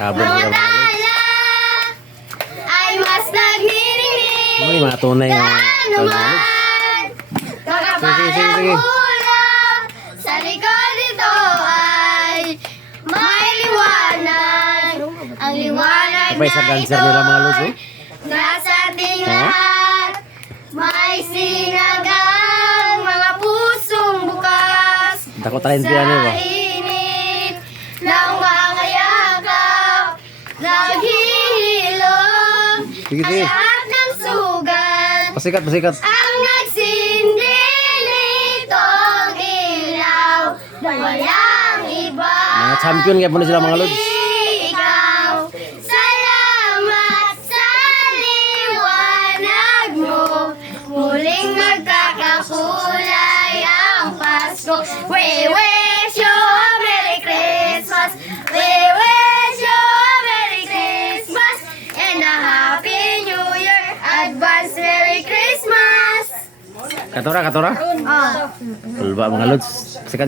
Tabang Mga sila mga lods. tala ay mas nagniningning. Mga mga tunay nga Gaano mga lods. man Sige, kakapalang sige. ulam, sa likod nito ay may liwanag. Ang liwanag Sabay sa na dancer ito nila mga lods, oh. nasa ating Ha? lahat. May sinagang mga pusong bukas Dako talent yan eh ba? sa init ng mga yakap. Naghihilom Sige, ang sige. lahat ng sugat. Pasikat, pasikat. Ang nagsindi nitong ilaw na walang iba. Mga champion kaya po na sila mga lods. Ikaw, salamat sa liwanag mo. Muling magkakakulay ang Pasko. We wish you a Merry Christmas. We wish you a Merry Christmas and a Happy New Year. Advance Merry Christmas. Katora, katora. Oh. Kulba mga lods. Sikat.